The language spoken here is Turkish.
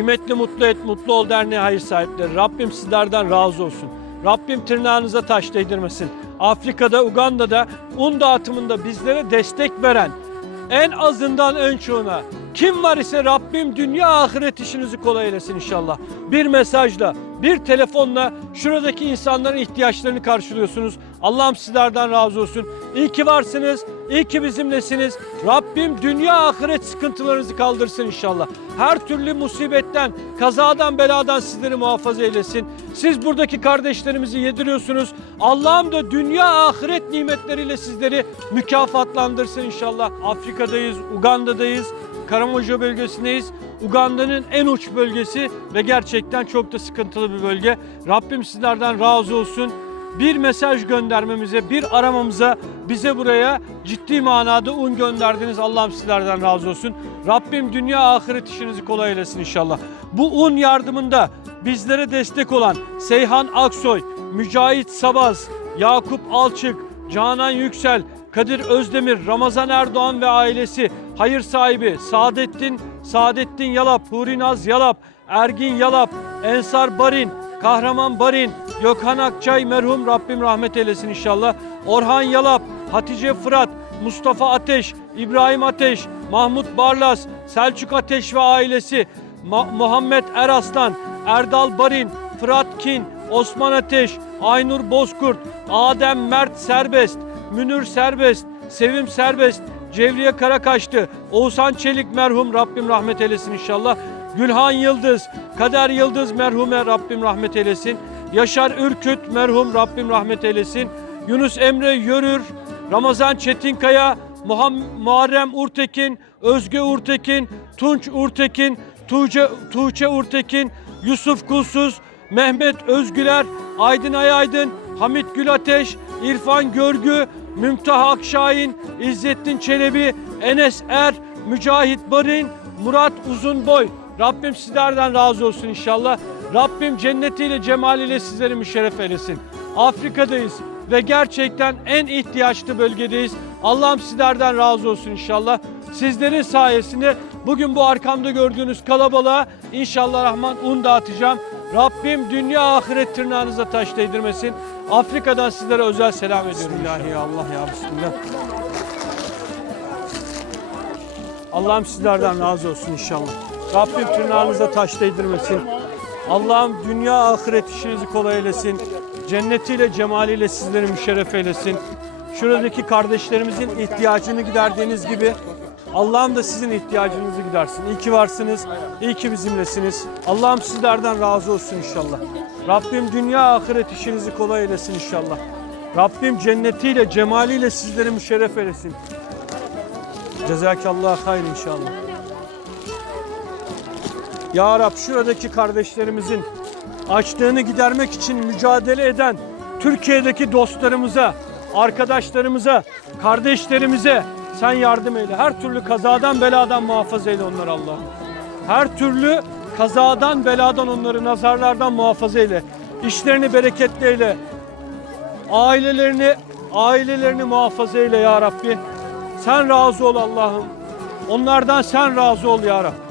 Kıymetli Mutlu Et, Mutlu Ol Derneği hayır sahipleri. Rabbim sizlerden razı olsun. Rabbim tırnağınıza taş değdirmesin. Afrika'da, Uganda'da un dağıtımında bizlere destek veren, en azından ön çoğuna kim var ise Rabbim dünya ahiret işinizi kolay eylesin inşallah. Bir mesajla, bir telefonla şuradaki insanların ihtiyaçlarını karşılıyorsunuz. Allah'ım sizlerden razı olsun. İyi ki varsınız, iyi ki bizimlesiniz. Rabbim dünya ahiret sıkıntılarınızı kaldırsın inşallah. Her türlü musibetten, kazadan, beladan sizleri muhafaza eylesin. Siz buradaki kardeşlerimizi yediriyorsunuz. Allah'ım da dünya ahiret nimetleriyle sizleri mükafatlandırsın inşallah. Afrika'dayız, Uganda'dayız. Karamojo bölgesindeyiz. Uganda'nın en uç bölgesi ve gerçekten çok da sıkıntılı bir bölge. Rabbim sizlerden razı olsun. Bir mesaj göndermemize, bir aramamıza bize buraya ciddi manada un gönderdiniz. Allah'ım sizlerden razı olsun. Rabbim dünya ahiret işinizi kolay eylesin inşallah. Bu un yardımında bizlere destek olan Seyhan Aksoy, Mücahit Sabaz, Yakup Alçık, Canan Yüksel, Kadir Özdemir, Ramazan Erdoğan ve ailesi, hayır sahibi Saadettin, Saadettin Yalap, Hurinaz Yalap, Ergin Yalap, Ensar Barin, Kahraman Barin, Gökhan Akçay merhum Rabbim rahmet eylesin inşallah. Orhan Yalap, Hatice Fırat, Mustafa Ateş, İbrahim Ateş, Mahmut Barlas, Selçuk Ateş ve ailesi, Ma- Muhammed Eraslan, Erdal Barin, Fırat Kin, Osman Ateş, Aynur Bozkurt, Adem Mert Serbest, Münir Serbest, Sevim Serbest, Cevriye Karakaşlı, Oğuzhan Çelik merhum Rabbim rahmet eylesin inşallah. Gülhan Yıldız, Kader Yıldız merhume Rabbim rahmet eylesin. Yaşar Ürküt merhum Rabbim rahmet eylesin. Yunus Emre Yörür, Ramazan Çetinkaya, Muharrem Urtekin, Özge Urtekin, Tunç Urtekin, Tuğçe, Tuğçe Urtekin, Yusuf Kulsuz, Mehmet Özgüler, Aydın Ayaydın, Hamit Gül Ateş, İrfan Görgü, Mümtah Akşahin, İzzettin Çelebi, Enes Er, Mücahit Barin, Murat Uzunboy. Rabbim sizlerden razı olsun inşallah. Rabbim cennetiyle, cemaliyle sizleri müşerref eylesin. Afrika'dayız ve gerçekten en ihtiyaçlı bölgedeyiz. Allah'ım sizlerden razı olsun inşallah. Sizlerin sayesinde bugün bu arkamda gördüğünüz kalabalığa inşallah Rahman un dağıtacağım. Rabbim dünya ahiret tırnağınıza taş değdirmesin. Afrika'dan sizlere özel selam ediyorum. Bismillah Allah ya Bismillah. Allah'ım sizlerden razı olsun inşallah. Rabbim tırnağınıza taş değdirmesin. Allah'ım dünya ahiret işinizi kolay eylesin. Cennetiyle, cemaliyle sizleri müşerref eylesin. Şuradaki kardeşlerimizin ihtiyacını giderdiğiniz gibi Allah'ım da sizin ihtiyacınızı gidersin. İyi ki varsınız, iyi ki bizimlesiniz. Allah'ım sizlerden razı olsun inşallah. Rabbim dünya ahiret işinizi kolay eylesin inşallah. Rabbim cennetiyle, cemaliyle sizleri müşerref eylesin. Cezakallah hayır inşallah. Ya Rab şuradaki kardeşlerimizin açlığını gidermek için mücadele eden Türkiye'deki dostlarımıza, arkadaşlarımıza, kardeşlerimize sen yardım eyle. Her türlü kazadan beladan muhafaza eyle onları Allah'ım. Her türlü kazadan beladan onları nazarlardan muhafaza eyle. İşlerini bereketli eyle. Ailelerini ailelerini muhafaza eyle ya Rabbi. Sen razı ol Allah'ım. Onlardan sen razı ol ya Rabbi.